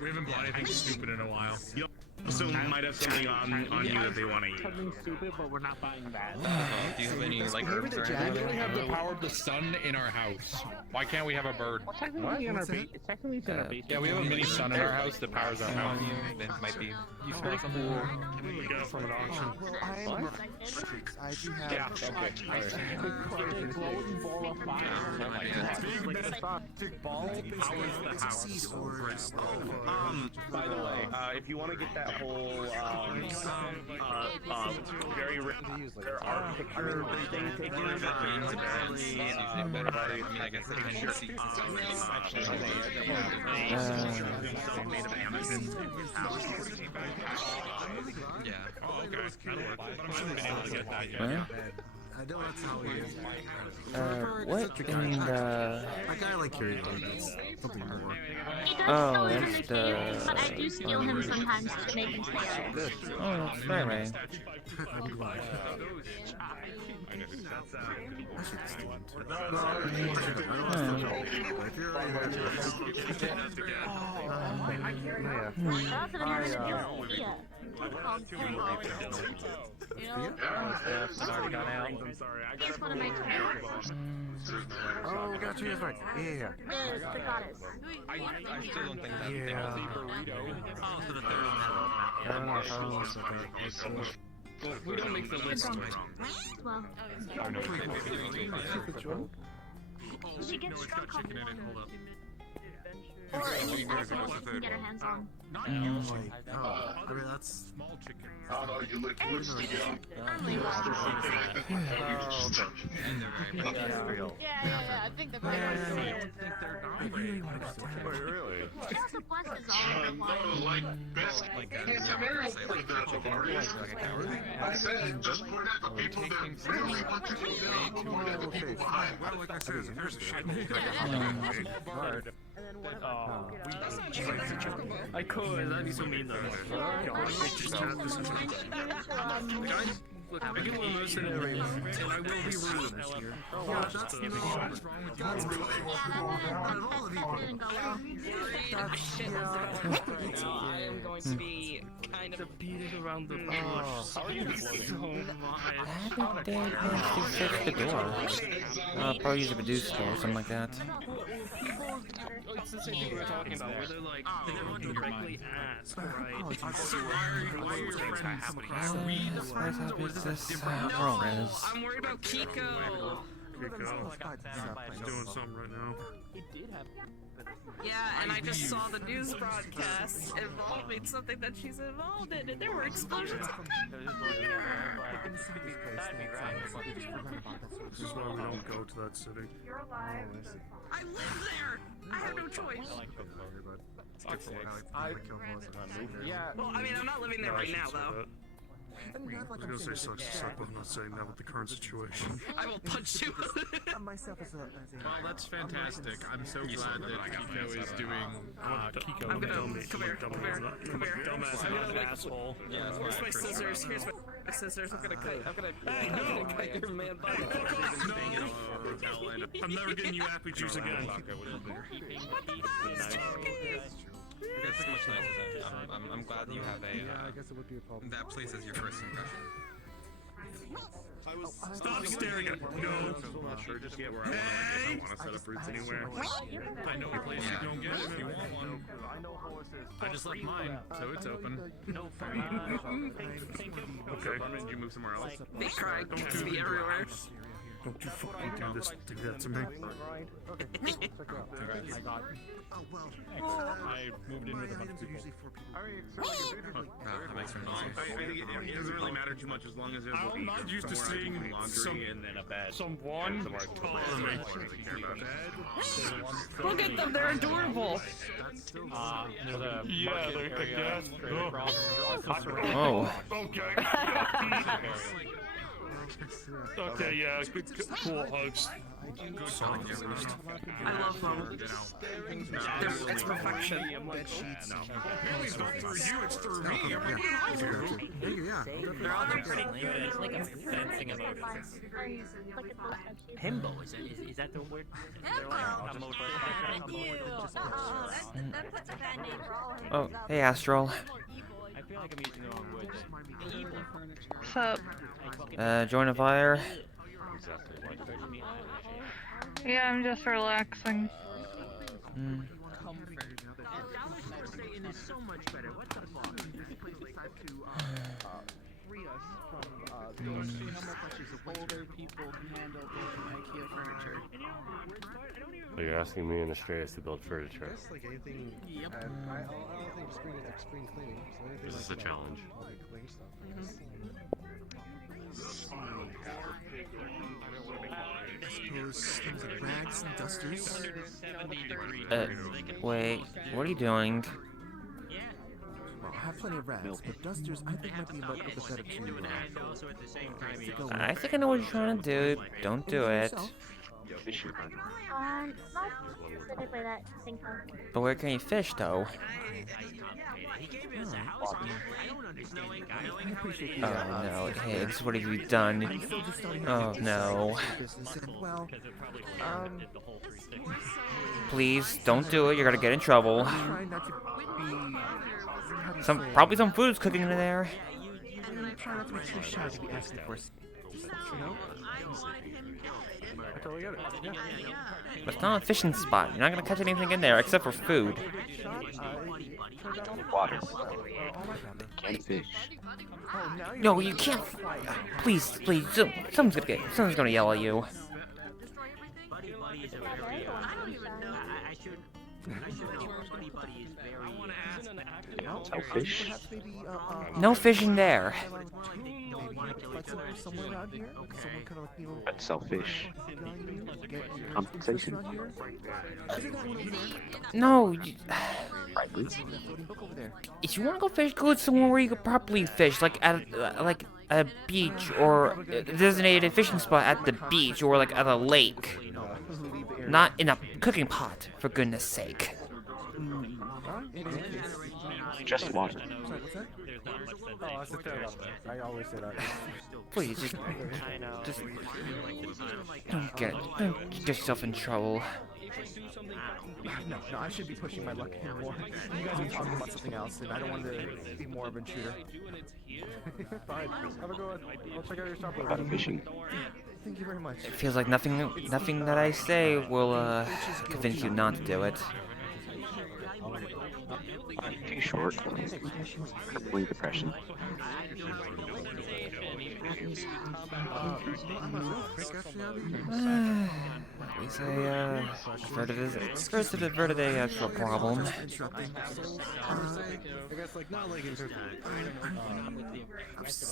We haven't bought anything stupid in a while. So we might have something on you that they want to eat. Something stupid, but we're not buying that. Do you have any like herbs or We anything? have the power of the sun in our house. Why can't we have a bird? Technically, in our technically it's in our basement. Yeah, we have a mini sun in our house that powers our house. That might be useful or something. Can we go from an auction? I do have. Yeah. Okay. Glowing ball of fire. Big ball Powers the house. By the way, if you want to get that whole very rich, there are picture thing taken of it. I guess I can see. Made of amethyst. Yeah. Oh, okay. That'll work. But I'm sure we've been able to get that yet. I know that's how he is. What in the... That guy like carried it's something more. He does Oh, still that's understand, but I the... do steal him sometimes to make him stay there. Oh, that's right, right. I'm glad. That's another Sophia. Called Caelfall. You know? Already gone out. I'm sorry. He's one of my twins. Oh, gotcha, that's right. Yeah. Liz, the goddess. I still don't think that. Yeah. We don't make the list. Well, she gets drunk on water. Or any alcohol she can get her hands on. I mean, that's Small chicken. Yeah, I think the bigger really. She also blesses all of the wine. I said, just point at the people that really want to do that. Well, like I said, here's the shit. I could. That'd be so mean though. Guys, look, I get one of those in every, and I will be rude. Yeah, that's What's wrong with you? I am going to be kind of Beating around the bush. So much. I think they managed to fix the door. Probably use a Medusa or something like that. It's the same thing we were talking about, where they're like, they never directly ask, right? Why are your friends read the That's how big this world is. I'm worried about Kiko. He's doing something right now. Yeah, and I just saw the news broadcast involving something that she's involved in, and there were explosions. This is why we don't go to that city. I live there. I have no choice. Yeah. Well, I mean, I'm not living there right now, though. I was gonna say sucks to suck, but I'm not saying that with the current situation. I will punch you. Well, that's fantastic. I'm so glad that Kiko is doing Kiko. I'm gonna come here. Dumbass, I'm an asshole. Yeah, that's Here's why my scissors. Here's my scissors. I'm gonna cut your man bun. I'm never getting you apple juice again. That's much nicer. I'm glad you have a that place as your first impression. Stop staring at me. No. I'm not sure just yet where I want to set up roots anywhere. I know a place you can get if you want one. I just left mine, so it's open. Okay. Did you move somewhere else? They crying kiss me everywhere. Don't you fucking do that to me. I moved in with a bunch of people. That makes sense. I think it doesn't really matter too much as long as there's I'm not used to seeing laundry and then a bed. someone taller than me. Look at them. They're adorable. Yeah, I guess. Oh. Okay. Okay, yeah, cool hugs. Sonic at least. I love them. It's perfection. Bed sheets. It's not through you, it's through me. I'm like, Thank you, yeah. They're all pretty cute. It's like a fencing emoji. Himbo, is that the word? Thank you. That puts a bad name for all him. Oh, hey, Astral. I feel like I'm using the wrong word there. What's up? Join a fire. Yeah, I'm just relaxing. Is so much better. What the fuck? Free us from those older people can handle building IKEA furniture. So you're asking me and Astreus to build furniture. Just like anything. Yep. I don't think spring cleaning. So anything This is like a challenge. All the cleaning stuff. I suppose things like rags and dusters. Wait, what are you doing? Well, I have plenty of rags, but dusters I think might be a better to go with. I think I know what you're trying to do. Don't do it. Not specifically that thing. But where can you fish, though? Oh no, Higgs, what have you done? Oh no. Please, don't do it, you're gonna get in trouble. Probably some food's cooking in there. Try not to be too shy to be asking for you know? I totally get it. Yeah. But it's not a fishing spot. You're not gonna catch anything in there except for food. Water. Can't fish. No, you can't. Please, please. Someone's gonna yell at you. Selfish. No fishing there. That's selfish. Compensation. No. Right, If you want to go fish, go somewhere where you can properly fish, like at a beach or a designated fishing spot at the beach or like at a lake. Not in a cooking pot, for goodness sake. Just water. Oh, that's the thing. I always say that. Please, just don't get yourself in trouble. No, I should be pushing my luck here more. You guys are talking about something else, and I don't want to be more of an intruder. Fine. Have a good one. I'll check out your shop later. About fishing. Thank you very much. It feels like nothing that I say will convince you not to do it. Too short. Complete depression. At least I averted a actual problem. I guess like not like in terms of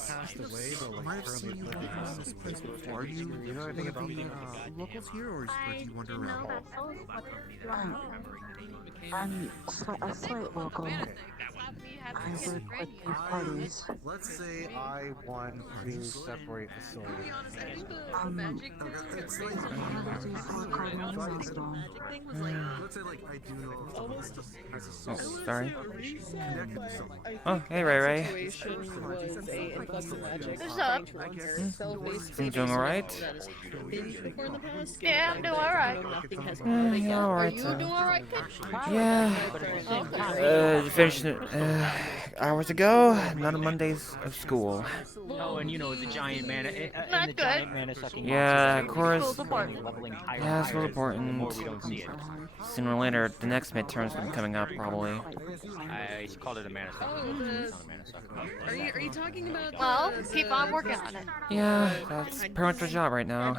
passed away, but like I've seen you in this place before. Are you know anything about me? locals here, or do you wander around? I'm a slight local. I work with these parties. Let's say I want to separate the soul. It's like, let's say like I do know of Oh, sorry. Oh, hey, Ray Ray. What's up? Things doing alright? Yeah, I'm doing alright. Yeah, alright. Are you doing alright, kid? Yeah. Finished hours ago. Not on Mondays of school. Oh, and you know the giant man. Not the good. giant man is sucking. Yeah, of course. School's important. Yeah, it's real important. Sooner or later, the next midterm's gonna be coming up, probably. I called it a man. Are you talking about? Well, keep on working on it. Yeah, that's pretty much my job right now.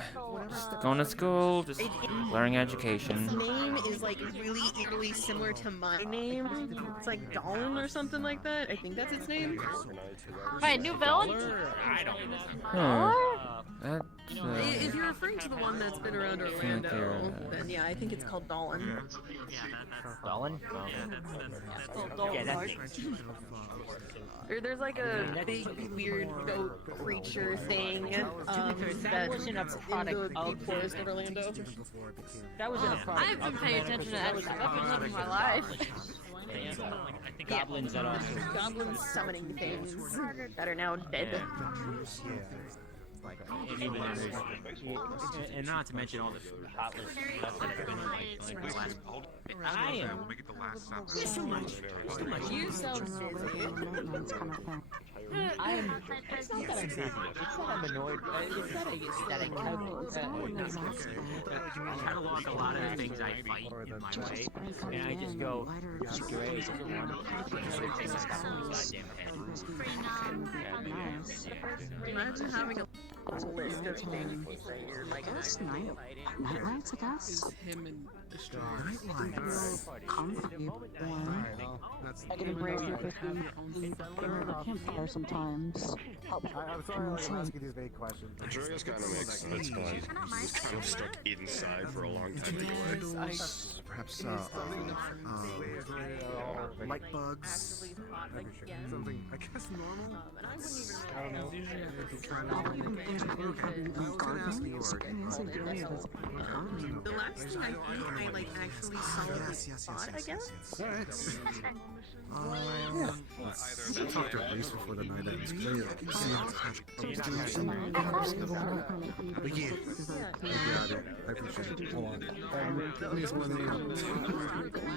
Just going to school, just learning education. His name is like really eerily similar to my name. It's like Dawn or something like that. VRChat. I think that's its name. Wait, new villain? I don't know. That's, If you're referring to the one that's been around Orlando, then yeah, I think it's called Dolan. Dolan? Or there's like a big weird goat creature thing that wasn't a product in the of deep forest of Orlando. That wasn't a product. I've been paying attention to that stuff in my life. Goblins that also. Goblins summoning things that are now dead. And not to mention all the heartless stuff that have been like the last. I am. We'll make it the last stop. It's too much. It's too much. You sound busy. I am. It's not that I'm busy. It's that I'm annoyed. It's not that I catalog a lot of the things I fight in my way, and I just go, great, is it wonderful? Imagine having a list of things that you're like fighting. Nightlights, I guess. Him and Comfy one. I can embrace it with the campfire sometimes. I'm sorry I'm asking these vague questions. The jury kind of makes sense. He's kind of stuck inside for a long time anyway. Perhaps, light bugs. Something, I guess, normal? the last thing I think I like actually solidly spot, I guess. I'll talk to Reese before the night ends. But yeah, I appreciate it. Hold on. Please, more than you. If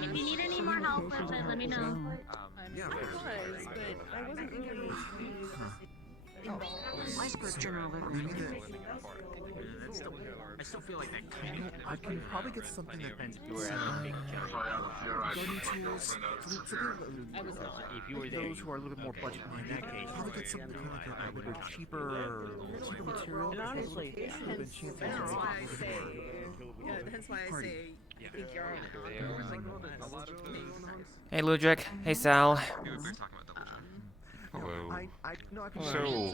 you need any more help with it, let me know. Yeah, but I wasn't really. Iceberg General Livery. I still feel like that kind of. I can probably get something that Depends if you were at a big gardening tools. If you were there, those who are a little bit more budget in that case, probably get some kind of a little bit cheaper material. And honestly, Hence why I say. Yeah, hence why I say. I think you're Hey, Ludwig. Hey, Sal. Hello. No, I can So,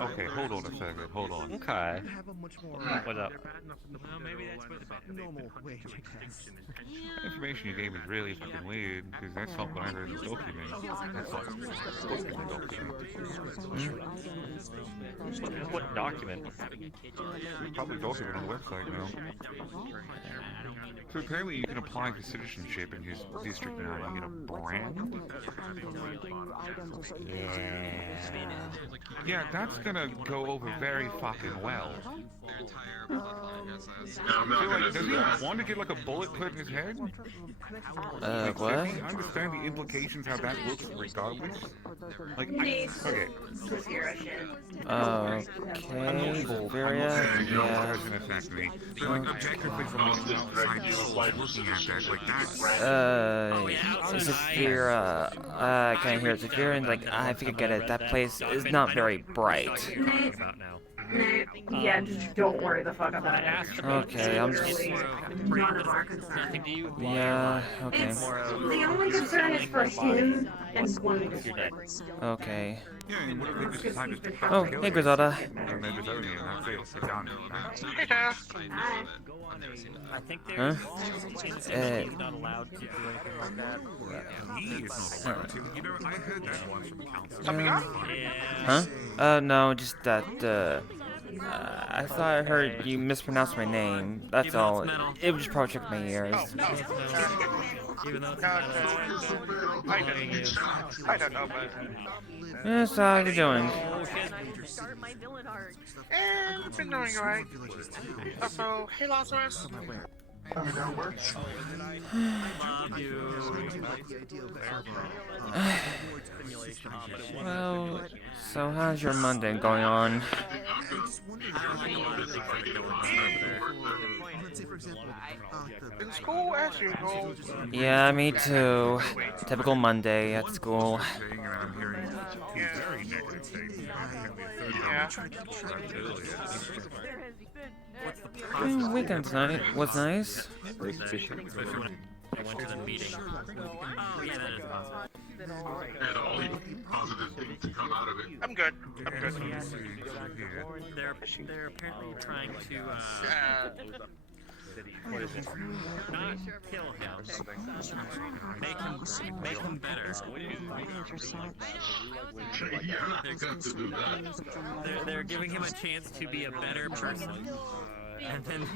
okay, hold on a second, hold on. Okay. What up? normal wage, I guess. The information you gave is really fucking weird, because that's not what I heard in the document. That's not supposed to be the document. What document? It's probably a document on the website now. So apparently you can apply for citizenship in his district now, you get a brand. Yeah, that's gonna go over very fucking well. I feel like, does he want to get like a bullet put in his head? Like, What? does he understand the implications how that looks regardless? Like, okay. Okay, Varia, yeah. Doesn't affect me. So, like, objectively from an outside looking at that, like that. Zafira, I can't hear it. Zafira, and like, I think I get it. That place is not very bright. Yeah, just don't worry the fuck about it. Okay, I'm just... None of our concern. Yeah, okay. The only concern is for him and one. Okay. Yeah, and what if they just decide to Oh, hey, Griselda. and then just own you, and that's it, it's done. Hey, Jeff. I think Huh? he's not allowed to do anything like that. He is not allowed to. You know, I heard that once from council. Huh? No, just that, I thought I heard you mispronounce my name. That's all. It was just probably tricked my ears. Even though it's I don't know, but... Yes, how are you doing? I've been doing alright. Also, hey Lazarus. Well, so how's your Monday going on? In school as usual. Yeah, me too. Typical Monday at school. Yeah. Weekend tonight was nice. they went to the meeting. Oh, yeah, that is possible. Yeah, the only positive thing to come out of it. I'm good. They're apparently trying to not kill him. Make him better. They're giving him a chance to be a better person. And then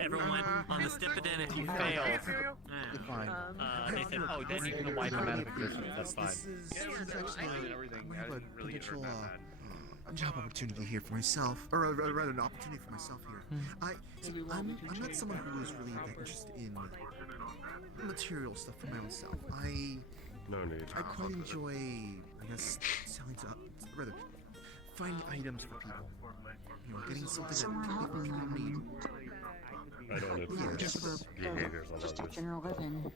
everyone on the stipendant, if you fail, they said, oh, then you can apply for medical position. That's fine. I have a potential job opportunity here for myself, or rather an opportunity for myself here. I'm not someone who is really that interested in material stuff for my own self. I quite enjoy, I guess, selling to, rather, finding items for people. You know, getting something that people need. I don't know. Just a general living.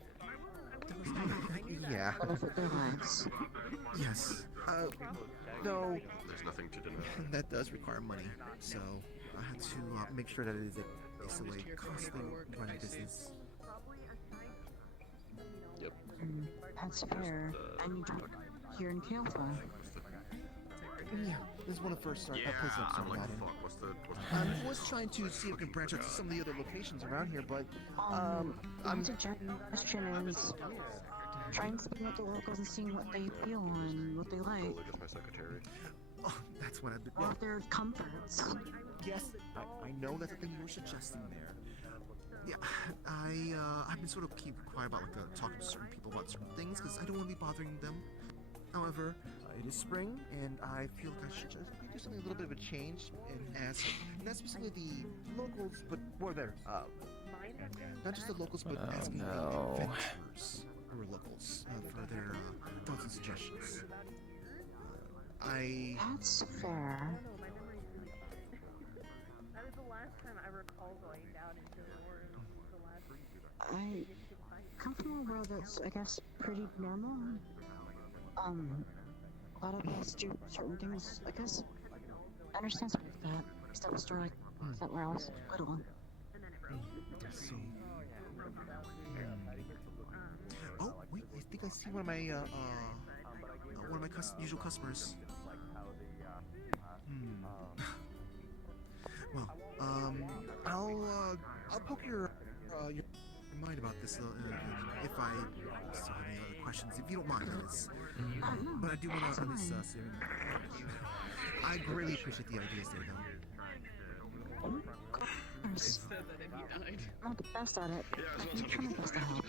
Yeah. Benefit their lives. Yes. Though There's nothing to deny. that does require money, so I had to make sure that it is a costly running business. Yep. That's fair. And here in Caelfall. Yeah, this is one of the first places I've started out in. I was trying to see if I can branch out to some of the other locations around here, but My suggestion is trying to speak with the locals and seeing what they feel and what they like. Oh, that's what I've been. What their comforts. Yes, I know that's the thing you were suggesting there. Yeah, I've been sort of keep quiet about talking to certain people about certain things because I don't want to be bothering them. However, it is spring, and I feel like I should just do something a little bit of a change and ask, not specifically the locals, but more there. Not just the locals, but asking the adventurers who are locals for their thoughts and suggestions. That's fair. That is the last time I recall going down into the woods. I come from a world that's, I guess, pretty normal. A lot of us do certain things, I guess. I understand something like that. It's not a story like that where I was little. I see. Oh, wait, I think I see one of my usual customers. Well, I'll poke your mind about this if I still have any other questions, if you don't mind, that is. But I do want to at least say I greatly appreciate the ideas there, though. I'm not the best at it. I can try my best to help.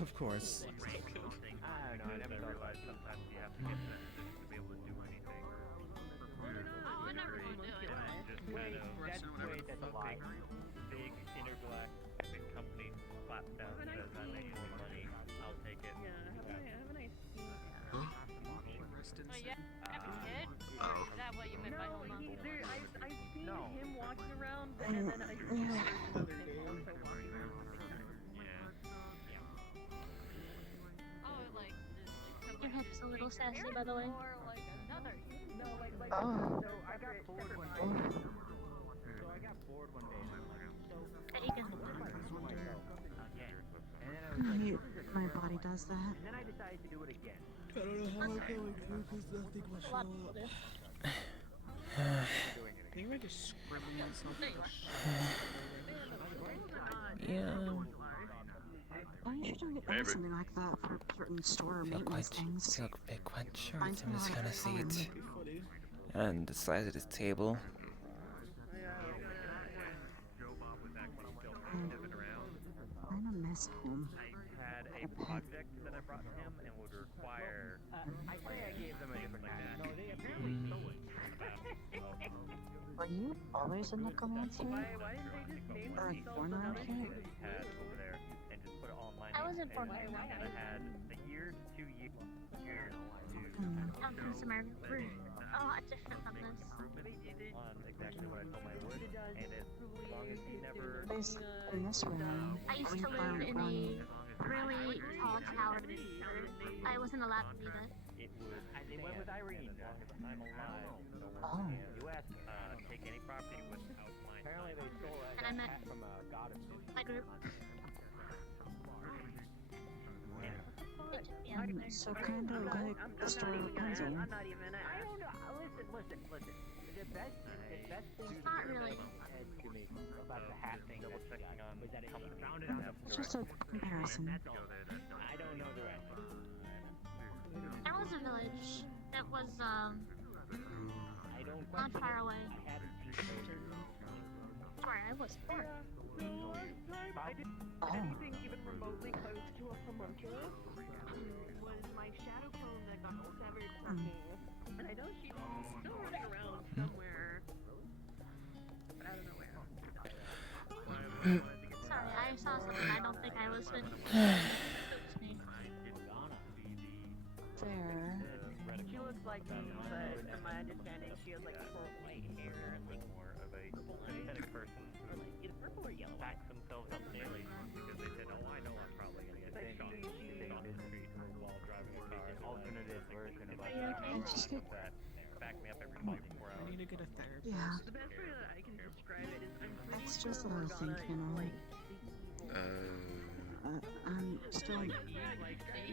Of course. I don't know, I never realized sometimes you have to get that to be able to do anything. I never really do it. Just kind of, that's the way that the big intergalactic company slaps down and says, I make more money, I'll take it. Yeah, have a nice Oh, yeah? Have a kid? Or is that what you meant by hold on? I seen him walking around, and then I seen another kid also walking around. Oh, like, Your head's a little sassy, by the way. or like another. No, like, Oh. so I got bored one day. So I got bored one day, and I'm like, And you can hold it. and then I was I hate my body does that. and then I decided to do it again. I don't know how I'm going to because nothing will show up. Can you just scribble something? Yeah. Why don't you do something like that for certain store maintenance things? Feel quite sure. Mine's I'm just not gonna see fun. it. And the size of this table. I'm a mess home. Had a project that I brought to him and would require. I think I gave them a different like that. No, they apparently stole it. Were you always a necromancer? Why didn't they just name Or a themselves thorn around here? Had over there and just put it all in my I name. wasn't born And like that. I had a year to 2 years I'm customer. We're a lot different from this. on exactly what I told my would, and as long as he never. Based in this room, I used we to live found in one. a really tall tower. I wasn't allowed to be there. It would. They went with Irene. As long as I'm alive, no one Oh. can. U.S. Take any property without mine. Apparently they stole And I met from a goddess. my group. So kind of like the story of Rapunzel. I'm not even. I don't know. Listen. The best thing It's not really. to me about the hat thing was that it found it out. It's just a comparison. I don't know the rest. That was a village that was I don't not far away. I had That's where I was born. I didn't anything even remotely close to a homunculus. Was my shadow clone that got severed from me. And I know she's still running around somewhere. But I don't know where. Sorry, I saw something I don't think I was in. Fair. She looks like me, but from my understanding, she has like short white hair and like more of a synthetic person or like either purple or yellow. backs themselves up daily because they said, "Oh, I know I'm probably gonna get shot on the street while driving a car." An alternative version of like that. Back me up every 24 hours. I need to get a therapist. Yeah. the best way that I can describe it is I'm pretty That's sure just what I was we're gonna, thinking like, I'm still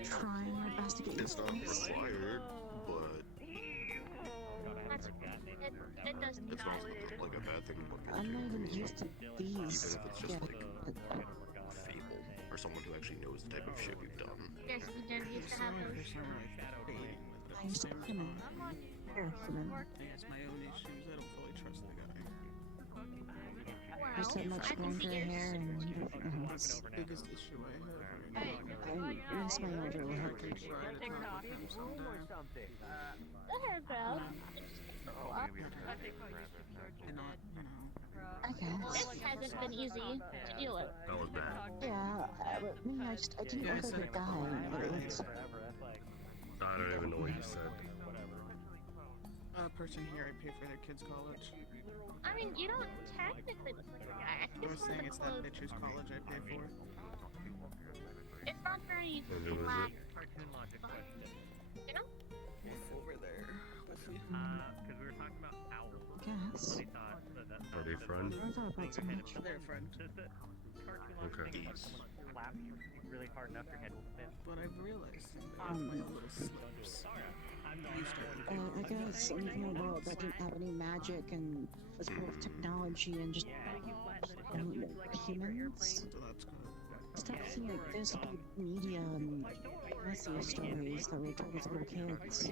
trying my best to get It's used to not this. required, but It does it's not like a bad thing to look I'm not into. even used to these Even if it's just yet. like Fable, or someone who actually knows the type of shit we've done. Yes, we did used to have those. I'm still human. You're human. He has my own issues. I don't fully trust the guy. I so much longer hair and everything else. Biggest issue I have. I miss my older look. The hair growth. I guess. This hasn't been easy to deal with. That was bad. Yeah, but me, I didn't look like a guy. I don't even know what you said. Person here, I pay for their kids' college. I mean, you don't technically look like a guy. I think I was it's one saying of it's the that clothes. bitch whose college I pay for. It's not very And who is black. it? Cartoon logic question. You know? Over there. With you. Because we were talking about owls. Guess. Funny thought. Are they friends? I thought about so much. They're a friend. Does the cartoon logic Okay. thing about someone slaps you really hard enough your head will spin? But I've realized that I have my own little slips. You start I guess living in a world that didn't have any magic and was full of technology and just humans. So that's good. Stop seeing like this media and messy stories that were told to little kids.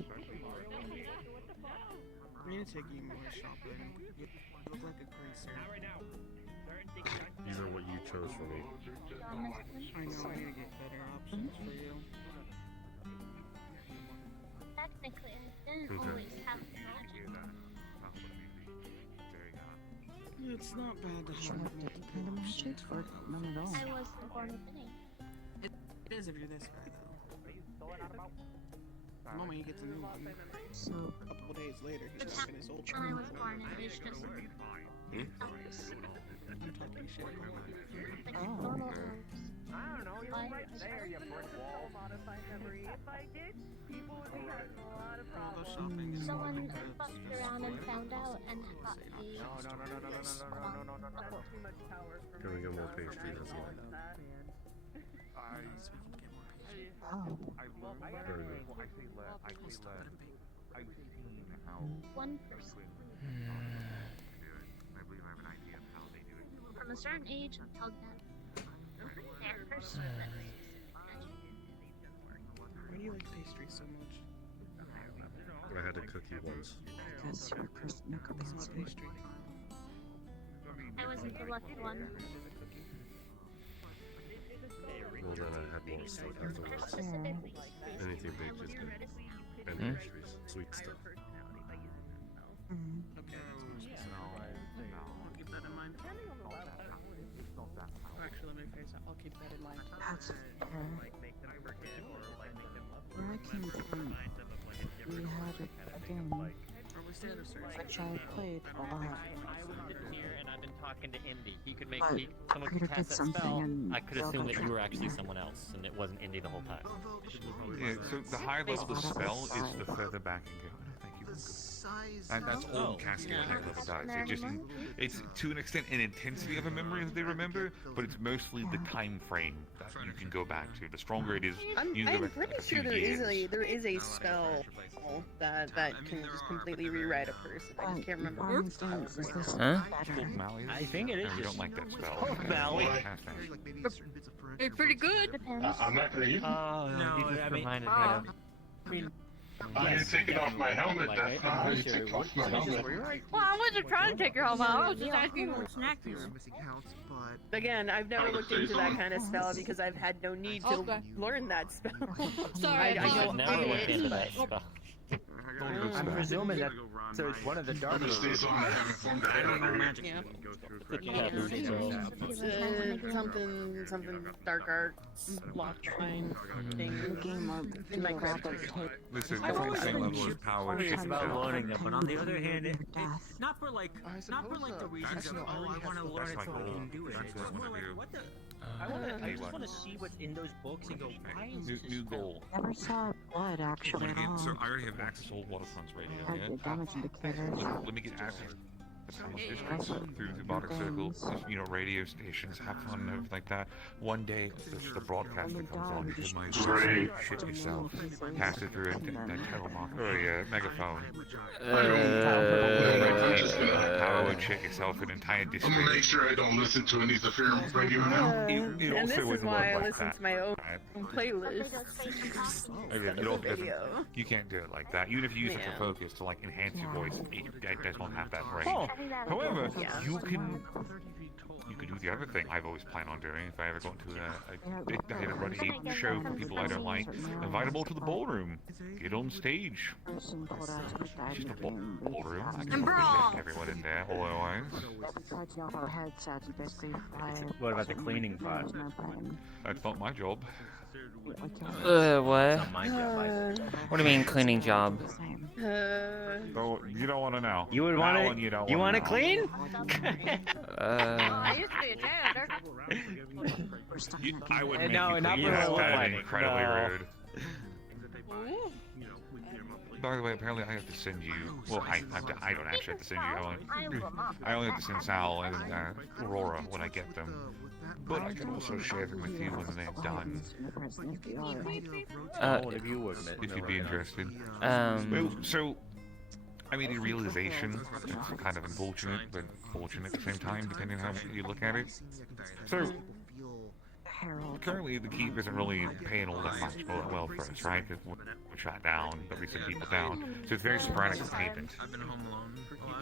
I need to take you more shopping. You look like a greaser. These are what you chose for me. I know, I need to get better options for you. Technically, I didn't Okay. always have magic. It's not bad to Sure, have different kind of magic, or none at all. I wasn't born with any. It is if you're this guy, though. The moment he gets a new one, So, a couple days later, he's back in his old When I one. was born, it was just I'm talking shit about like Oh. normal herbs. I don't know, you're Why? right there, you brick wall. Modify memory. If I did, people would be having a lot of all the problems. shopping is Someone because fucked around and found out and got the No. That's too much power for Can we me. get more pastry? That's all. so we can get more pastry. oh. Very good. I'll stop it and pay. one person. From a certain age until death. That person that Why do you like pastry so much? I had a cookie once. Because you're a person who It's comes not with pastry. I wasn't the lucky one. Well, then I had more stuff afterwards. Specifically. Anything baked is good. And pastries. Sweet stuff. Mm. Okay, that's more specific. I'll keep that in mind. Actually, let me phrase that. I'll keep that in mind. That's fair. Make them forget or like make them love Where I came from, remind them of when it's we had a game Are we still at a certain which I played a lot. I was sitting here and I've been talking to Indy. He could make But someone could Peter cast did that something spell. and I could they'll assume go that you were track actually me. someone else and it wasn't Indy the whole time. Yeah, so the higher level the spell is the further back it goes. Thank you. And that's all casting at a high level does. It's to an extent an intensity of a memory that they remember, but it's mostly the time frame that you can go back to. The stronger it is, you can go I'm back pretty like a sure few there years. is a spell that can just completely rewrite a person. I just can't remember. Huh? I think it is. And we don't like that spell. Oh, Valley. It's pretty good. I'm not gonna use it. Oh, no, You just I mean, reminded me I of. mean, I ain't taking off my helmet. Like, That's not how you take off my helmet. Well, I wasn't trying to take your help out. I was just asking you for snack food. Again, I've never looked into that kind of spell because I've had no need to Okay. learn that spell. Sorry, I know I've never looked it, into but- that spell. I'm presuming that so it's one of the dark I'm gonna stay so I'm having fun. Yeah. Yeah. Something dark arts, blockchain thing in my crypt. Listen, it's the same level of power. It's shit about and stuff. learning them, but on the other hand, not for like the reasons of I want to learn it so I can do it. It's more like what the. I just want to see what's in those books and go, why is this New goal. Never saw blood actually at all. So I already have access to Waterfront's radio. Had Yeah? the damage indicators. Let me get access. Through the Bardic Circle, you know, radio stations, have fun and everything like that. One day, the broadcaster comes on because my Great. shit yourself, cast it through a telemark or a megaphone. Power would check yourself an entire I'm district. gonna make sure I don't listen to any interference radio now. And this is why I listen to my own playlist. Again, you don't Video. you can't do it like that. Even if you use it Yeah. for focus to like enhance your voice, it does not have that range. Oh. However, Yeah. you can do the other thing I've always planned on doing if I ever go into a hit and run show for people I don't like. Invite them all to the ballroom. Get on stage. It's just a ballroom. I can get everyone in there, all at once. What about the cleaning part? That's not my job. What? Not my job. What do you mean cleaning job? Oh, you don't want to know. You would That want one to. you don't You wanna want to know. clean? I used to be a janitor. I wouldn't No, make not you for clean. the whole That's wedding. incredibly No. rude. By the way, apparently I have to send you. Well, I don't actually have to send you. I only have to send Sal and Aurora when I get them. But I can also share them with you when they're done. If you would, If you'd be interested. Um. So, I mean, in realization, it's kind of unfortunate, but fortunate at the same time, depending on how you look at it. So, currently the keep isn't really paying all that much well for us, right? Because we're shot down, but we send people down. So it's very sporadic payment. I've been home alone.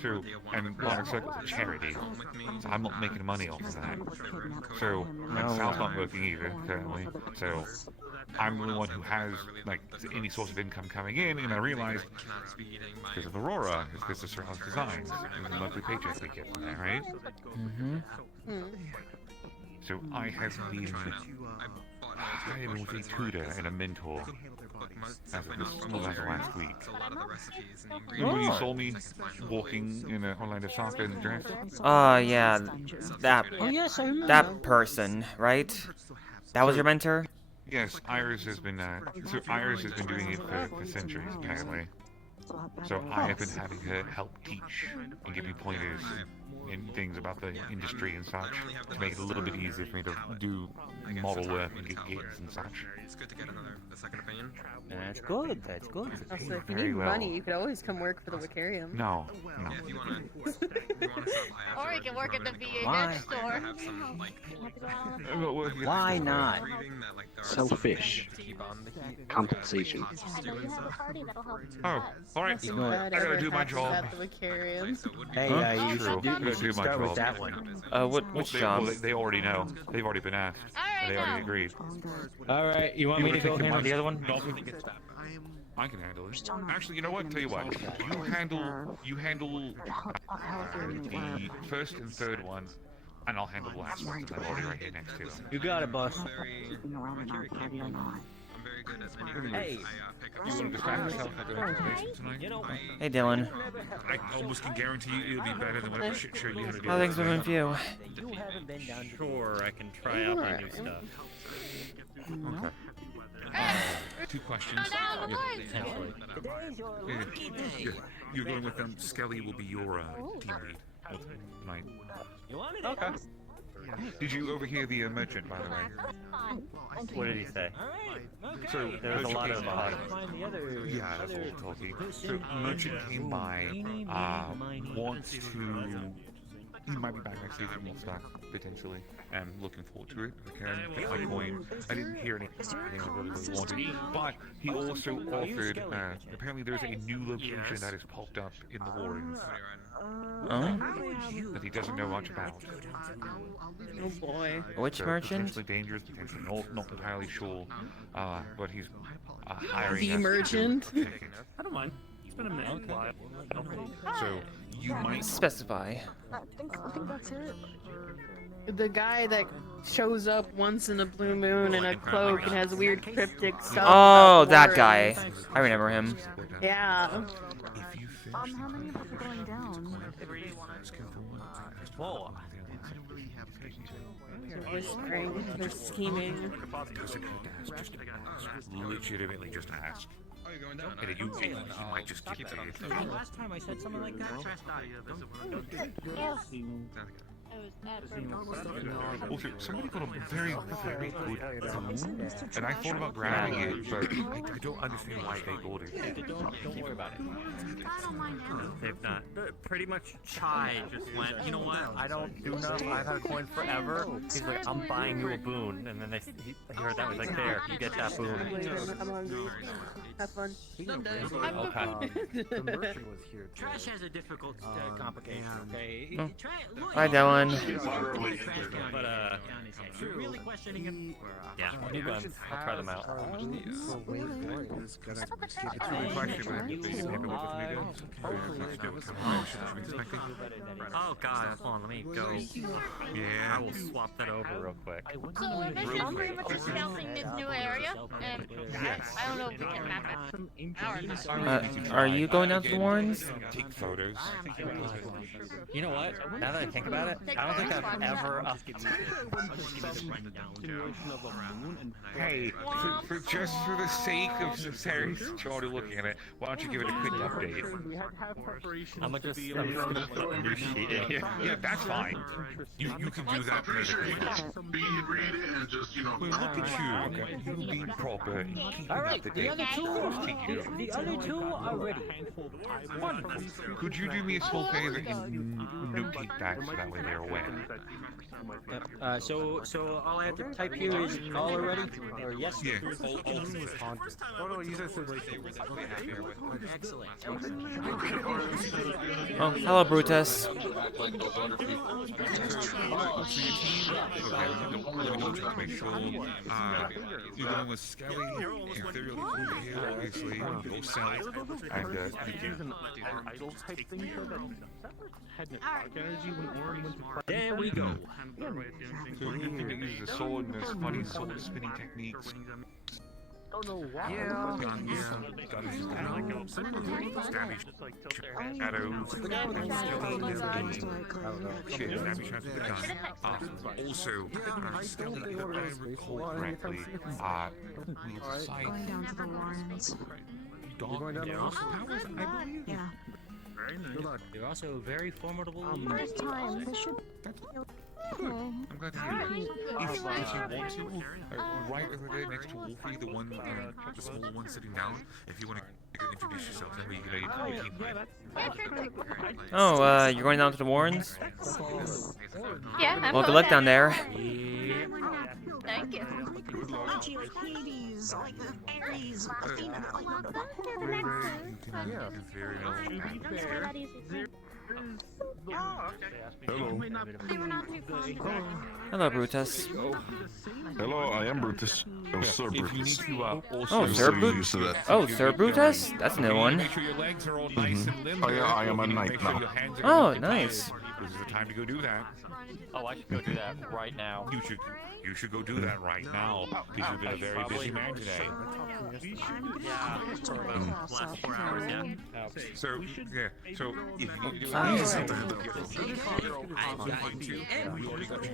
So, and Bardic Circle's a charity, so I'm not making money off of that. So, and Sal's not working either, currently. So, I'm the only one who has, like, any source of income coming in, and I realized, because of Aurora, it's because of Sir House Designs, and the monthly paycheck we get from there, right? So I have been with a tutor and a mentor as of last week. Remember when you saw me walking in an Orlando soccer in a dress? Oh yeah, that yes, I remember. that person, right? That was your mentor? Yes, Iris has been doing it for centuries apparently. So I have been having her help teach and give me pointers and things about the industry and such to make it a little bit easier for me to do model work and get gigs and such. It's good to get a second opinion. That's good. That's good. Also, if you Very need well. money, you could always come work for the Vicarium. No, no. Yeah, if you want to Or you can work at the VA Why? store. have some like Why not? reading that like there are Selfish. some to keep on the heat. Compensation. Oh, alright. So I bad gotta ever do my happens job. at the Vicarium. Hey, Huh? you True. should, Gotta you do should my start with job. that one. Which They, job? well, they already know. They've already been asked. Alright, They already agreed. All right, you want You me to wanna go take the handle money? the other one? Don't forget that. I can handle it. Actually, you know what? Tell you what. You handle the first and third one, and I'll handle the last one. I'm already right here next to them. You got it, boss. I'm very good at many Hey. things. I pick up You some want to distract yourself by going to the basement tonight? You know, Hey Dylan. I almost can guarantee you it'll be better than whatever shit show you had to do. How things been with you? you haven't been down to Sure, I can try out my new stuff. Okay. 2 questions. You're going with them. Skelly will be your team lead. Right. Okay. Did you overhear the merchant, by the way? What did he say? So There was a lot of yeah, that's all talking. So merchant came by, wants to. He might be back next week for more stock, potentially. I'm looking forward to it. I can get my coin. I didn't hear anything I really wanted. But he also offered, apparently there's a new location that has popped up in the Warrens. That he doesn't know much about. Oh boy. Which So merchant? Potentially dangerous, potentially not entirely sure. But he's hiring The us to- merchant? I don't mind. It's been a minute. So you might Specify. I think that's it. The guy that shows up once in a blue moon in a cloak and has weird cryptic stuff. Oh, about that Warren. guy. I remember him. Yeah. How many of them are going down? Whoa. They're whispering. They're scheming. legitimately just ask. Oh, you're going down. And you might just keep that. Last time I said something like that. Also, somebody got a very, very good phone, and I thought about grabbing it, but I don't understand why they got it. Don't worry about it. They've not. Pretty much Chai just went, you know what? I don't do nothing. I've had a coin forever. He's like, I'm buying you a boon. And then he heard that was like, there, you get that boon. I'm hungry. Have fun. Okay. The merchant was here. Trash has a difficult complication, okay? Oh. Hi, Dylan. But, you're really questioning him? Yeah, new guns. I'll try them out. Oh god, hold on, let me go. Yeah, I will swap that over real quick. So I'm pretty much scouting this new area, and I don't know if we can map it. Are you going down to the Warrens? Take photos. You know what? Now that I think about it, I don't think I've ever Hey, just for the sake of sincerity, Charlie looking at it, why don't you give it a quick update? I'm just gonna put a new sheet in here. Yeah, that's fine. You can do that. Pretty sure you can read it and just, you know. Well, look at you. You being proper and keeping up to date. The other two are ready. Wonderful. Could you do me a small favor and notate that so that way they're aware? So all I have to type here is all ready, or yes? Yeah. Excellent. Oh, hello, Brutus. You're going with Skelly, Ethereal here, obviously, yourself, and There we go. So you think it uses a sword and there's funny sword spinning techniques. Don't know why. Also, Skelly, if I recall correctly, we decided Going down to the Warrens. You're going down the powers, I believe. Yeah. Very nice. They're also very formidable. First time. They should. Okay. I'm glad to hear it. If you want to, right over there next to Wolfie, the one, the small one sitting down, if you want to introduce yourself, that way you can Oh, you're going down to the Warrens? Yeah, I'm Well, good going luck down there. Thank you. Like Hades, like the Ares, Hello, Brutus. Hello, I am Brutus. Oh, Sir Brutus. Oh, Sir Brutus. Oh, Sir Brutus? That's a new one. Oh yeah, I am a knight now. Oh, nice. time to go do that. Oh, I should go do that right now. You should go do that right now, because you've been a very busy man today. Yeah, for about the last 4 hours, yeah. So, yeah, so if you need to do Fine. it, we already got you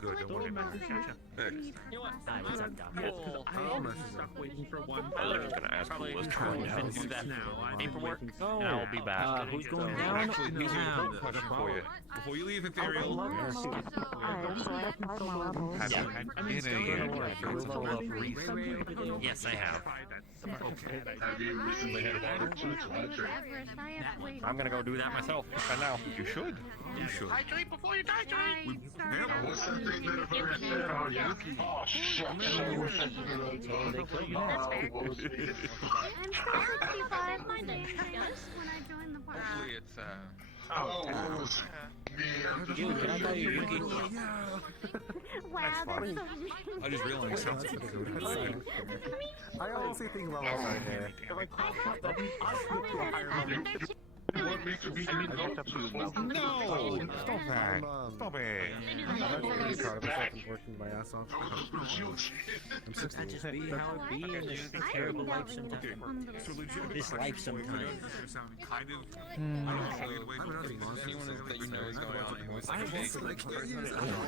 good, don't worry about it. I was gonna ask who was trying to do that paperwork, and I will be back. Who's going down? Actually, here's a quick question for you. Before you leave Ethereal, have you had any Yes, I have. Have you recently had water to I'm gonna go do that myself right now. You should. You should. Hydrate before you die, Joey. What's that thing that I've ever said about you? Oh, shit. I wish I could I'm 65. My name is when I joined the party. Hopefully it's, Oh, Dude, can I buy you a cookie? Wow, that's so I just realized something. I honestly think levels are there. you want me to be your No! Stop that! Stop it! I'm really proud of myself and working my ass off. I'm 60. That just be how it be in this terrible life sometimes. This life sometimes. Kind of. Hmm. If anyone that you know is going on who is like a big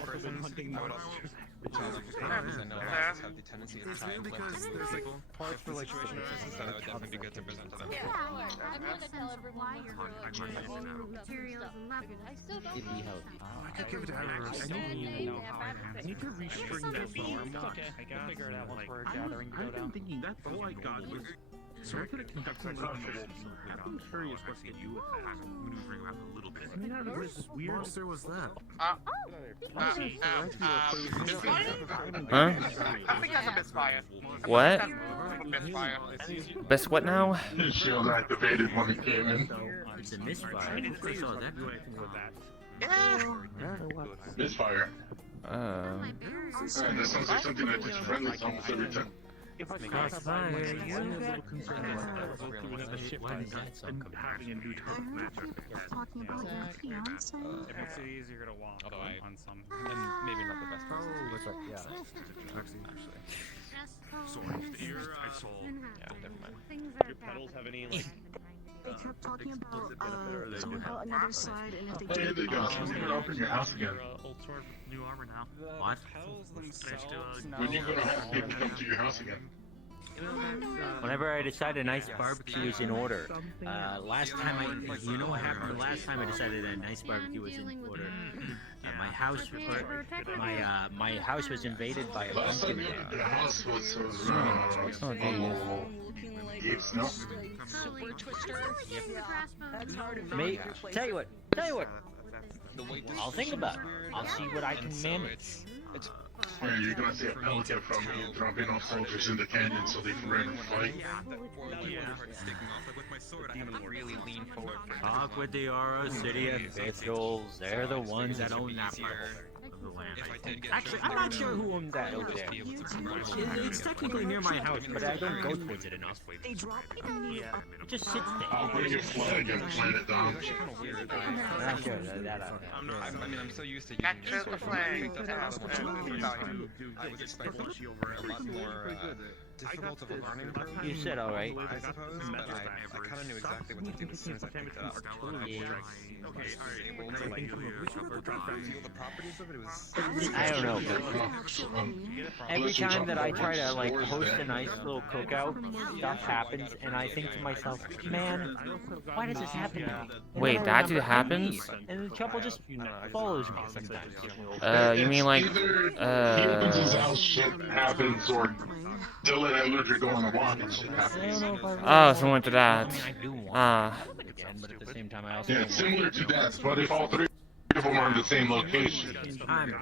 person, I would also just because I know I just have the tendency to try and because there's like parts for like situation arises, that I would definitely be good to present to them. I'm gonna tell everyone materials and I still don't know. I could give it to Aaron. I need to restring that farm. Okay, we'll figure it out once we're gathering to go down. Thinking that's all I got was. So I could have conducted I'm curious what they do with that. Maneuvering around a little bit. I mean, I don't know, this is weird. Monster was that? Huh? I think that's a misfire. What? Misfire. Best what now? His shield activated when he came in. It's a misfire. I didn't think so. That do anything with that. Misfire. Um. That sounds like something that just renders almost every time. If I crossfire, you're a little concerned about that. Go through another ship and having a new type of matchup. Talking about your fiance. It makes it easier to walk on some, and maybe not the best. Oh, that's right. Yeah. Sorry, Yeah, never mind. your pedals have any like. They kept talking about something about another side, and if they Hey, did, they got something to open your house again. Old sword, new armor now. What? When you gonna have people come to your house again? Whenever I decide a nice barbecue is in order. Last time you know what happened? The last time I decided a nice barbecue was in order. My house was invaded by a Last time pumpkin. your house was Oh, Gabe's, no? Super twister. Mate, tell you what. I'll think about it. I'll see what I can manage. Or you're gonna see a pelican from me dropping off soldiers in the canyon so they can run and fight? Talk with the Oro City officials. They're the ones that own that part of the land. Actually, I'm not sure who owns that over there. It's technically near my house, but I don't go towards it enough. they drop It just sits I'll bring your flag and plant it down. I'm sure I'm so used to using Capture the flag. I was expecting a lot more difficult of a learning curve. You said alright. I suppose, but I kind of knew exactly what to do as soon as I picked it up. I was able to like feel the properties of it. It was. I don't know, but every time that I try to like host a nice little cookout, stuff happens, and I think to myself, man, why does this happen to me? Wait, that actually happens? And the trouble just follows me sometimes. You mean like, Either he opens his house, shit happens, or Dylan and Ludwig go on a walk and shit happens. oh, similar to that. Ah. But at the same time, I also Yeah, it's similar to that, but if all three of them are in the same location,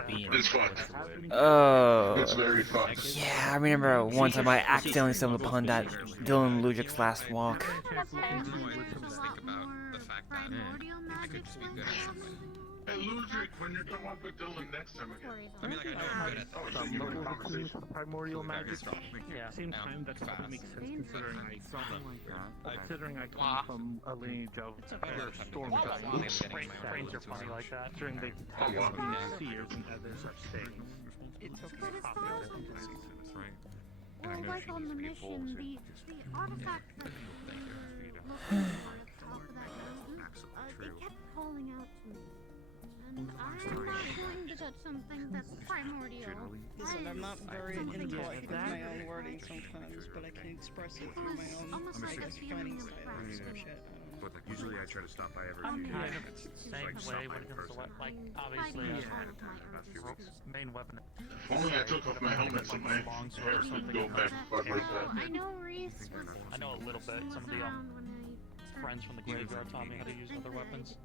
it's fucked. Oh. It's very fucked. Yeah, I remember one time I accidentally stumbled upon that Dylan Ludwig's last walk. Hey, Ludwig, when you're done with Dylan next time again. I mean, like, I know I'm good at that. Oh, you want a conversation? Primordial magic. Yeah. Same time, that doesn't make sense considering considering I come from a lineage of storm trains are funny like that. Considering they seers and others are staying. It's okay. Well, like on the mission, the artifact that looked on the top of that mountain, they kept calling out to me. And I'm not going to touch something that's primordial. Listen, I'm not very intellect with my own wording sometimes, but I can express it through my own fighting style. So shit. But like usually I try to stop by every I'm few kind years. of the same way when it comes to like obviously main weapon. If only I took off my helmet so my hair would go back like that. I know Reese was I know a little bit. Some of the friends from the graveyard taught me how to use other weapons.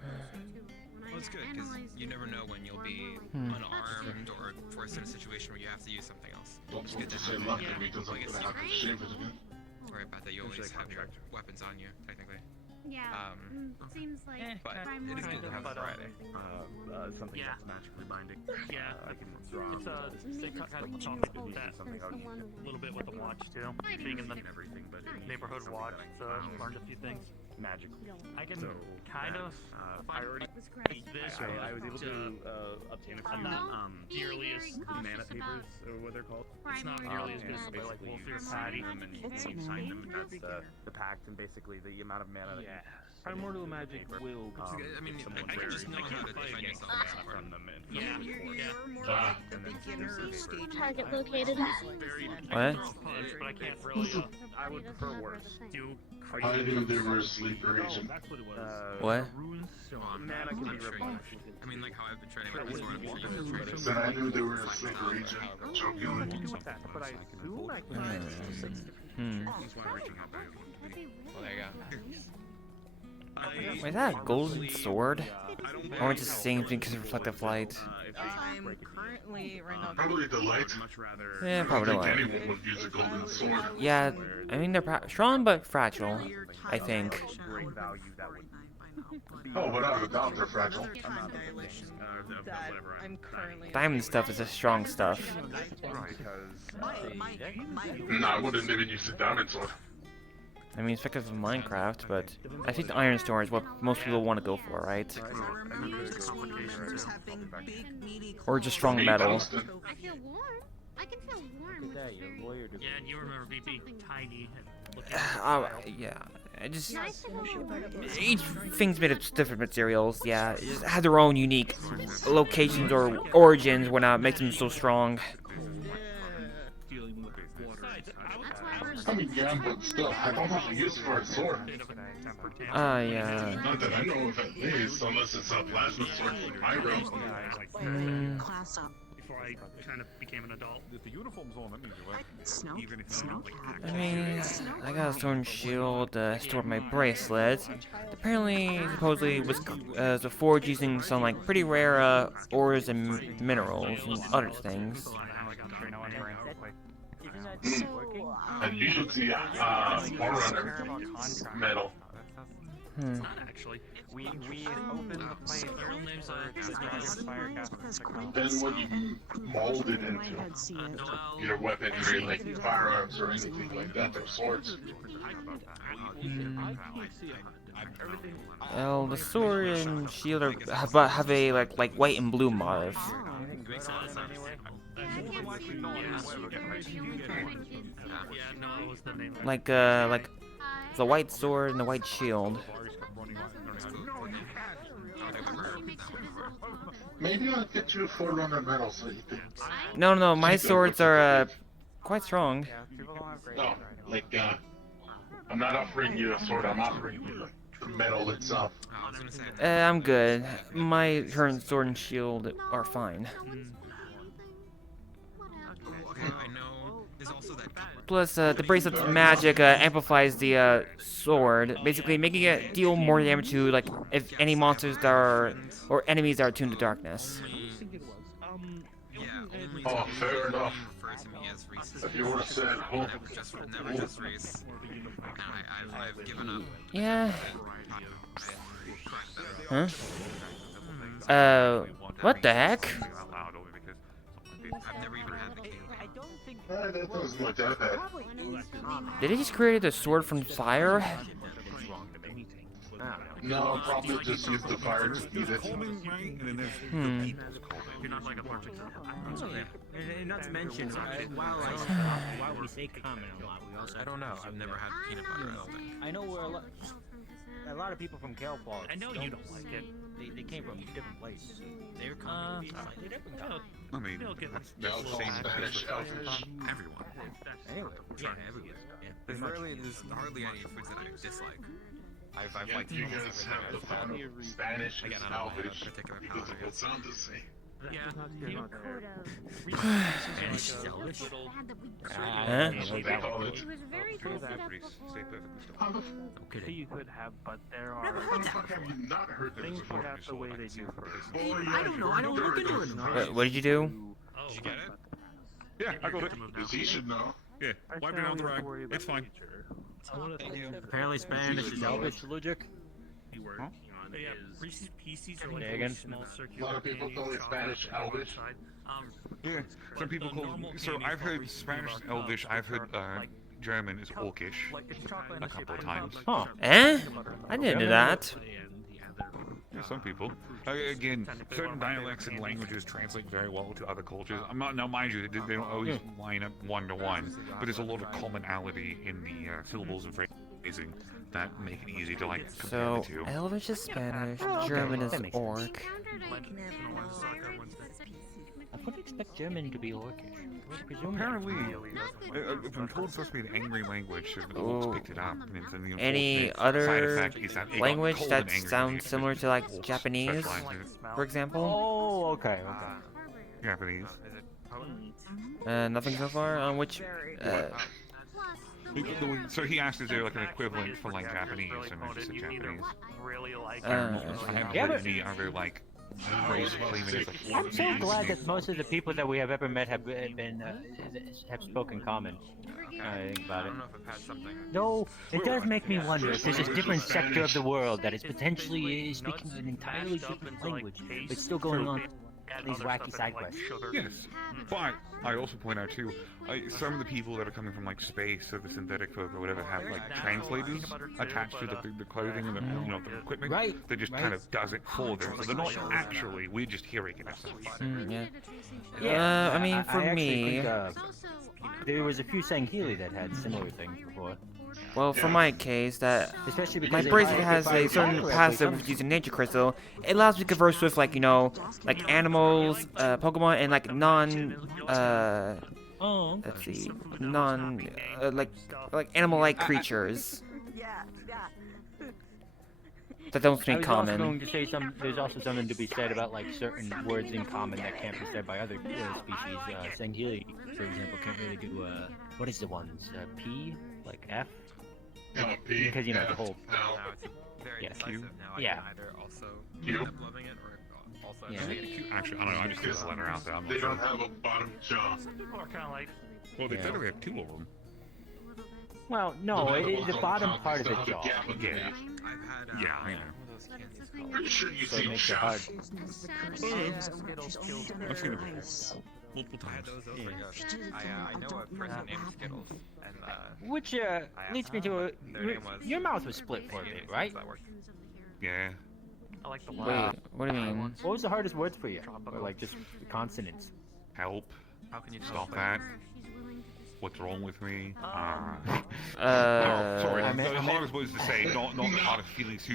Well, it's good, because you never know when you'll be unarmed or forced in a situation where you have to use something else. Don't It's good to say have lucky because I'm gonna have to shave it again. Right about that, you always have your weapons on you, technically. Yeah, seems like But it is good to have Friday. Something that's magically binding. Yeah, I can draw. They kind of talk about that a little bit with the watch too. Being in the neighborhood watch, so I learned a few things. Magically. I can kind of I already this. I was able to obtain a few nearly as mana papers or what they're called. It's not nearly as good as something like Wolf or Patty. And you sign them, and that's the pact and basically the amount of mana that you Primordial magic will. I mean, I can just know how to defend yourself. from them. Yeah. target located. What? But I can't really. I would prefer worse. Do I didn't do reverse sleeper agent. That's what it was. What? Mana can be replenished. I mean, like how I've been training with this one, I'm sure you've been training. Said I knew they were a sleeper agent. Joking. But I assume I can. That's why I'm reaching out back. Well, there you go. Wait, is that a golden sword? Or am I just saying because of reflective light? I'm currently right now. Probably the light. Yeah, I probably don't think light. anyone would use a golden sword. Yeah, I mean they're strong but fragile, I think. Great value that would. Oh, without a doubt, they're fragile. Time dilation that I'm currently. Diamond stuff is just strong stuff. No, I wouldn't even use a diamond sword. I mean, it's effective in Minecraft, but I think the iron sword is what most people want to go for, right? Or just strong metal. I feel warm. I can feel warm. Yeah, and you remember me being tiny and looking. Yeah, I just each thing's made of different materials. Yeah, it just has their own unique locations or origins, what makes them so strong. I mean, yeah, but still, I don't have a use for a sword. Yeah. Not that I know of at least, unless it's a plasma sword from my realm. Class up. Before I kind of became an adult. If the uniform's on, that means you're left. I mean, I got a sword and shield stored in my bracelet. Apparently, supposedly, was a forge using some like pretty rare ores and minerals and other things. And you should see Forerunner metal. Actually, we opened the place. Then what you mold it into your weaponry, like firearms or anything like that, or swords. Well, the sword and shield have a like white and blue motif. Like the white sword and the white shield. Maybe I'll get you a Forerunner medal so you can. No, my swords are quite strong. No, like I'm not offering you a sword. I'm offering you the medal itself. I'm good. My current sword and shield are fine. Plus, the bracelet's magic amplifies the sword, basically making it deal more damage to like if any monsters that are or enemies that are attuned to darkness. Oh, fair enough. If you would have said, oh, Never just race. I've given up. Yeah. Huh? What the heck? I've never even had the cane. That wasn't like that bad. Did he just create a sword from fire? No, probably just use the fire to beat it. Hmm. Not to mention, while we say common a lot, we also. I don't know. I've never had peanut butter. I don't think. I know where a lot of people from Caelfall. I know you don't like it. They came from different places. They're coming to be slightly different. I mean, They'll call Spanish Elfish. Everyone. Anyway, Yeah, everyone. There's hardly any foods that I dislike. I've liked You almost guys everything. have the fun of Spanish Again, and I don't have a Elvish particular because palate. of what sound to say. Yeah. Spanish Elvish. That's what they call it. It was very close to that before. How the Okay, you could have, but there are fuck have you not heard that things it's you a have the way they do first. I don't know. I don't look into it. What did you do? Did you get it? yeah, I got it. Because he should know. Yeah, wipe it out the rag. It's fine. Apparently Spanish is Elvish logic. Huh? Yeah, Reese's Pieces are like again. those Small A lot of people call it Spanish Elvish. Yeah, some people call. So I've heard Spanish and Elvish. I've heard German is Orcish a couple of times. Huh? Eh? I didn't know that. Yeah, some people. Again, certain dialects and languages translate very well to other cultures. I'm not now, mind you, they don't always line up one to one, but there's a lot of commonality in the syllables and phrasing that make it easy to like compare So, the two. Elvish is Spanish, German is Orc. I would expect German to be Orcish. Apparently, I've been told it's supposed to be an angry language, so the orcs picked it up. And it's an Any unfortunate side other effect is that it got language called that an angry sounds language, similar to like orcs Japanese, specialize in it. for example? Oh, okay. Japanese. Nothing so far? On which, So he asked, is there like an equivalent for like Japanese, and I just said Japanese. Really like I haven't Yeah, heard but- any other like phrase claiming it's like. I'm so glad that most of the people that we have ever met have been have spoken common. I think about it. No, it does make me wonder if there's a different sector of the world that is potentially speaking an entirely different language, but still going on these wacky side quests. Yes, but I also point out too, some of the people that are coming from like space or the synthetic folk or whatever have like translators attached to the clothing and the the equipment. Right. That just kind of does it for them. So they're not actually. We're just hearing it. yeah. I mean, for I me, think, there was a few Sangheili that had similar things before. well, for my case, that Especially my because bracelet if has I a recall certain correctly, passive using nature crystal. It allows me to converse with like like animals, Pokemon, and like let's see, like animal-like creatures that don't I speak was also common. going to say there's also something to be said about like certain words in common that can't be said by other species. Sangheili, for example, can't really do what is the ones? P, like F? P, Because the F, whole. L. Very Yeah, decisive now. I yeah. can either also Q. end up loving it or also Yeah. hate it. Actually, I don't know. I just threw the letter out there. I'm not They sure. don't have a bottom jaw. People are kind of like, Well, they Yeah. said we have two of them. Well, no, the bottom part of the jaw. Yeah. I've had Yeah, I know. Pretty sure you So it see makes it hard. I've seen it before. Multiple I had times. those over good. I know a person named Skittles, and Which leads me to your mouth was split for a bit, right? Yeah. I like the Wait, what do you mean? What was the hardest words for you? Or like just consonants? Help. How can you Stop that. What's wrong with me? Sorry. I meant- the hardest words to say, not the hardest feelings to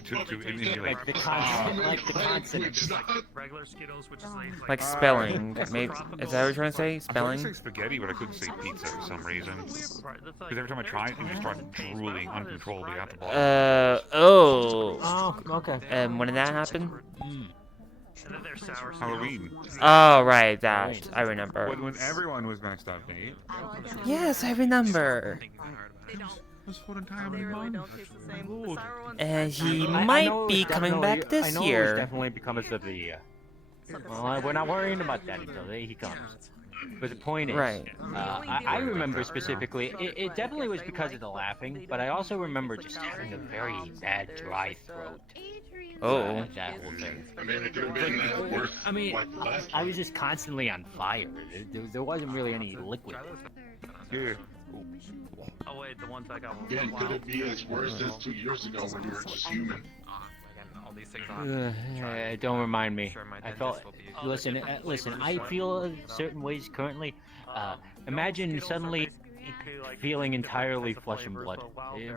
emulate. Like the consonant, like the consonants. regular Skittles, which is Like spelling, maybe. Is that what you're trying to say? I was Spelling? going to say spaghetti, but I couldn't say pizza for some reason. Because every time I tried, it just started drooling uncontrollably at the bottom. Oh, okay. When did that happen? And then there's sour Halloween. Oh, right, that. I remember. When everyone was messed up, Nate. Yes, I remember. They don't. That's what entirely They really wrong. don't taste the same. The sour ones. And he I might know be it's coming definitely- back this I know it's year. definitely because of the. Well, we're not worrying about that until he comes. But the point is, Right. I remember specifically, it definitely was because of the laughing, but I also remember just having a very bad dry throat. Oh. That whole thing. I mean, it could have been worse. I mean, like last I was just constantly on fire. There wasn't really any liquid. Yeah. Oh wait, the ones I got. Again, could it be as worse as 2 years ago when we were just human? All these things I'll have to Don't remind me. Sure, my I dentist felt. will be- Listen, listen. I feel certain ways currently. Imagine suddenly feeling entirely flesh and blood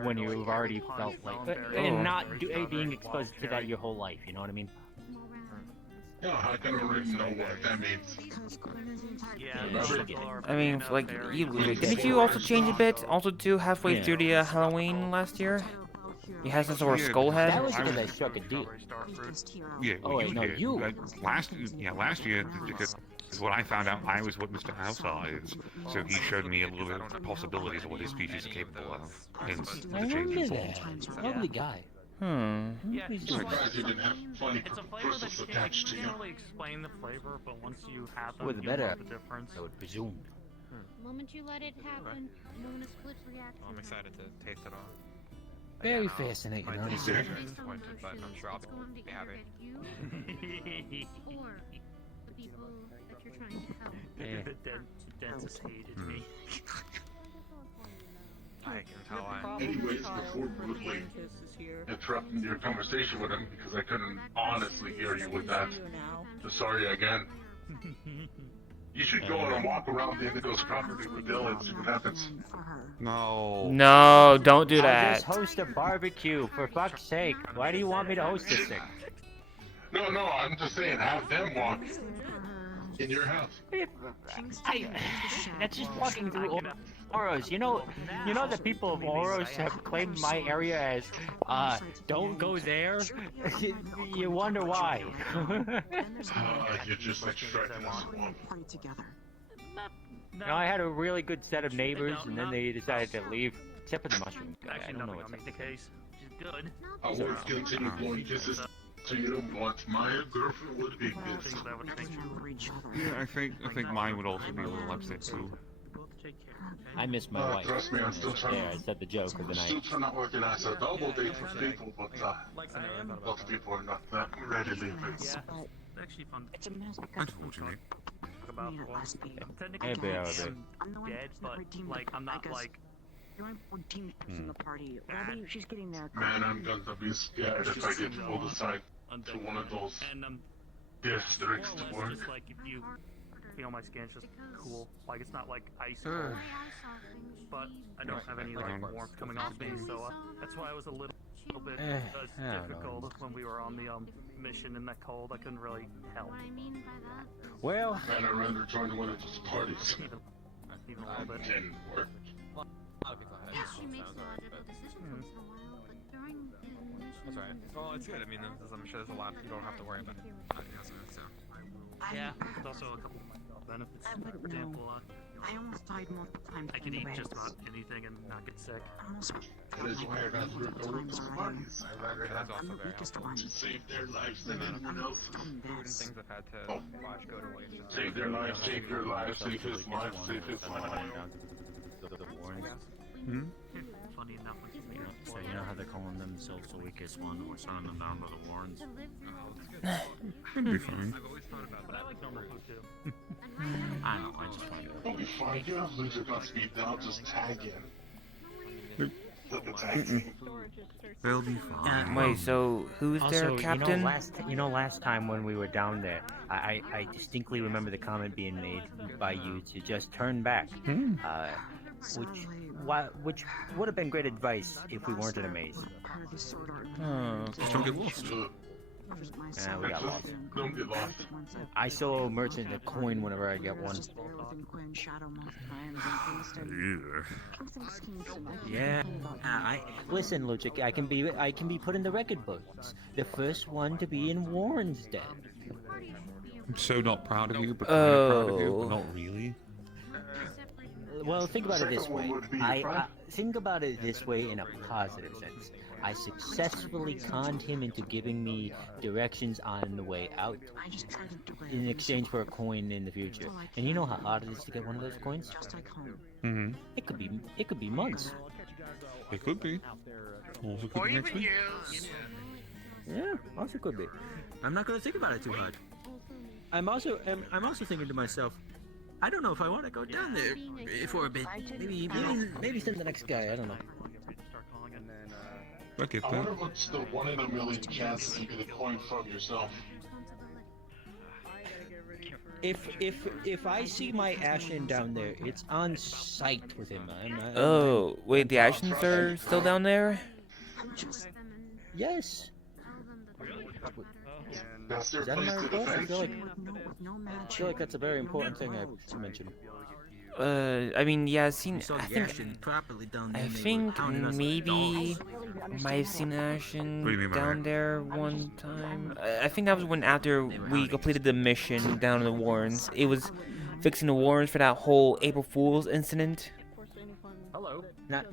when you've already felt like, and not being exposed to that your whole life. You know what I mean? Yeah, I can already know what that means. I mean, like, didn't you also change a bit? Also, too, halfway through the Halloween last year? You had some sort of skull head? That was because I struck a deal. Yeah, Oh wait, no, you. Last year, because when I found out I was what Mr. Caelfall is, so he showed me a little bit of possibilities of what his species are capable of. Hence, I the change in remember form. that. Lovely guy. I'm surprised you didn't have funny It's a flavor crystals that attached to can't you. really explain the flavor, but once you have them, With you better, know the difference. I would presume. The moment you let it happen, you know, in a split reaction. I'm excited to taste it all. Very Again, fascinating, my honestly. teeth are disappointed, but I'm sure I'll be happy. Or the people that you're trying to help. The dentist hated me. I can tell I... Anyways, before rudely interrupting your conversation with him, because I couldn't honestly hear you with that. So sorry again. You should go on a walk around the Indigo's property with Bill and see what happens. No. No, don't do I'll that. just host a barbecue, for fuck's sake. Why do you want me to host this thing? No, I'm just saying, have them walk in your house. That's just walking through Oros. You know the people of Oros have claimed my area as, don't go there? You wonder why. You're just like Shrek in this one. No, I had a really good set of neighbors, and then they decided to leave, except for the mushroom guy. I Actually, don't know nothing what's on the case. She's good. I would continue blowing kisses to you, but my girlfriend would be pissed. Yeah, I think mine would also be a little upset too. I miss my wife. Trust me, I'm still trying. Yeah, I said the joke of the Still night. trying to organize a double date with people, but lots of people are not that readily available. Actually fun. It's a mess because Unfortunately. About technically, Hey, baby. I'm dead, but like I'm not like. You're only 14 in the party. Maybe she's getting there. Man, I'm gonna be scared if I get pulled aside to one of those districts to work. Just like if you feel my skin's just cool, like it's not like ice cold, but I don't have any like warmth coming off me, so that's why I was a little bit difficult when we were on the mission in that cold. I couldn't really help. Well, Man, I'd rather join one of those parties. Even a little bit. Didn't work. A lot of people had She makes logical decisions once in a while, but during the mission... That's right. Well, it's good. I mean, I'm sure there's a lot you don't have to worry about. So. Yeah, there's also a couple of benefits. For example, I almost died multiple times. I can eat just about anything and not get sick. That is why I'd rather go with those parties. I'd rather have them to save their lives than anyone else. Food and things I've had to watch go to waste. Save their lives, save your life, save his life, save his life. Hmm? Funny enough, So you know how they're calling themselves the weakest one, or sending them down by the Warrens? Should be fine. I've always thought about, but I like normal food too. I know, I just find it. It'll be fine. You have loser gun speed down, just tag in. Let the tag in. They'll be fine. Wait, so who's their Also, captain? last time when we were down there, I distinctly remember the comment being made by you to just turn back. Which would have been great advice if we weren't in a maze. Just don't get lost. We got lost. Don't get lost. I still owe a merchant a coin whenever I get one. Yeah. Listen, Luchik, I can be put in the record books. The first one to be in Warren's den. I'm so not proud of you, but kind of proud of you, but not really. Well, think about it this way. I think about it this way in a positive sense. I successfully conned him into giving me directions on the way out in exchange for a coin in the future. And you know how hard it is to get one of those coins? Mm-hmm. It could be months. It could be. Also could be next week. Yeah, also could be. I'm not gonna think about it too hard. I'm also thinking to myself, I don't know if I want to go down there for a bit. Maybe send the next guy. I don't know. Okay, I wonder what's the 1 in a million chances you get a coin from yourself. If I see my Ashen down there, it's on site with him. Oh, wait, the Ashens are still down there? Yes. That's their Is that in place my to report? I defend. feel like that's a very important thing I mentioned. I mean, yeah, I've seen. Saw I the think. Ashen properly down there. I and they were think pounding us like maybe dogs. might have seen What do you Ashen mean by down that? there one time. I think that was when after we completed the mission down in the Warrens. It was fixing the Warrens for that whole April Fool's incident. Hello. Not.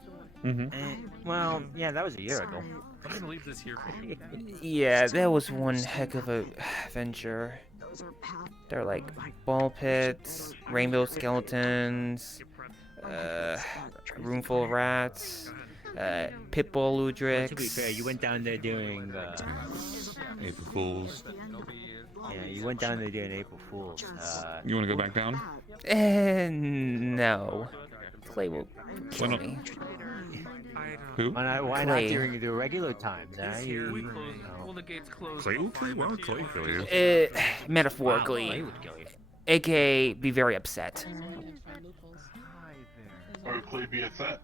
Mm-hmm. Well, yeah, that was a year ago. I'm gonna leave this here for you. Yeah, that was one heck of a venture. They're like ball pits, rainbow skeletons, a room full of rats, pitbull ludrix. To be fair, you went down there during April Fools. Yeah, you went down there during April Fools. You want to go back down? No. Clay will kill me. Who? Why not during the regular times? Well, the gate's closed. Clay will kill you? Why would Clay kill you? Metaphorically. AKA, be very upset. Or Clay be upset.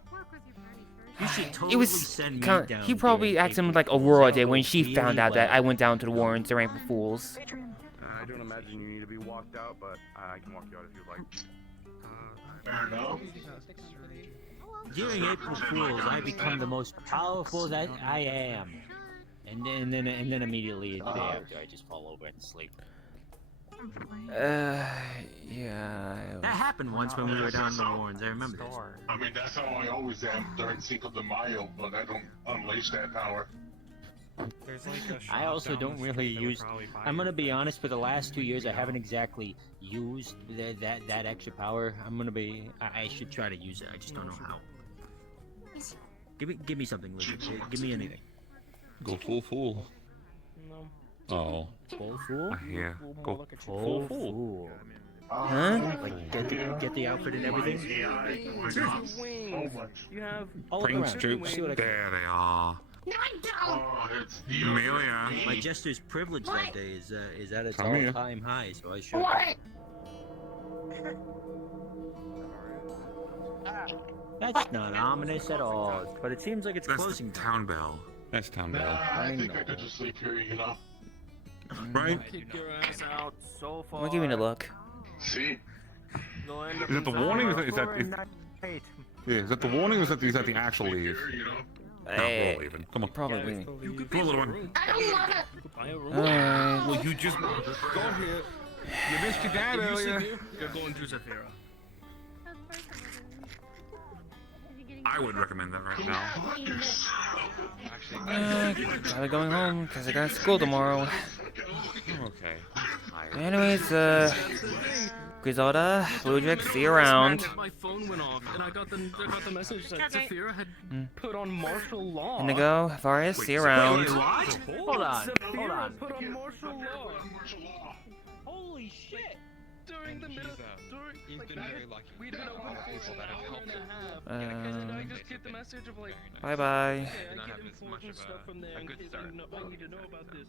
You should totally It was send me kind down he probably there. acted like Aurora did when she found out that I went down to the Warrens during April Fools. I don't imagine you need to be walked out, but I can walk you out if you'd like. Fair enough. During April Fools, I become the most powerful that I am, and then immediately the day after, I just fall over and sleep. Yeah. That happened once when we were down in the Warrens. I remember this. I mean, that's how I always am during Cinco de Mayo, but I don't unleash that power. I also don't really use. I'm gonna be honest. For the last 2 years, I haven't exactly used that extra power. I should try to use it. I just don't know how. Give me something, Lizzie. Give me anything. Go full fool. No. Oh. Full fool? Yeah. Go Full fool. Huh? Like get the outfit and everything. You have Prince troops. There they are. Amelia. My jester's privilege that day is at its Come here. all-time high, so I should. That's not ominous at all, but it seems like it's That's closing. the town bell. That's town bell. I think I could just sleep here, you know? Right? Kick your ass out so far. We're giving it a look. See? Is that the warning? Is that yeah, is that the warning or is that the actual leave? No, we're all leaving. Come on. Probably leaving. Come on, little one. Alright. Well, you just go ahead. You missed your dad earlier. You're going to Zafira. I would recommend that right now. Probably going home because I got school tomorrow. Okay. Anyways, Griselda, Ludwig, see you around. My phone went off, and I got the message that Zafira had put on martial law. Indigo, Varius, see you around. What? Hold on. Zafira put on martial law. Holy shit! During the middle, He's been very lucky. we'd been open for People that have helped him. and I just get the message of like, Bye bye. okay, I get enforcement stuff from there, and I need to know about this.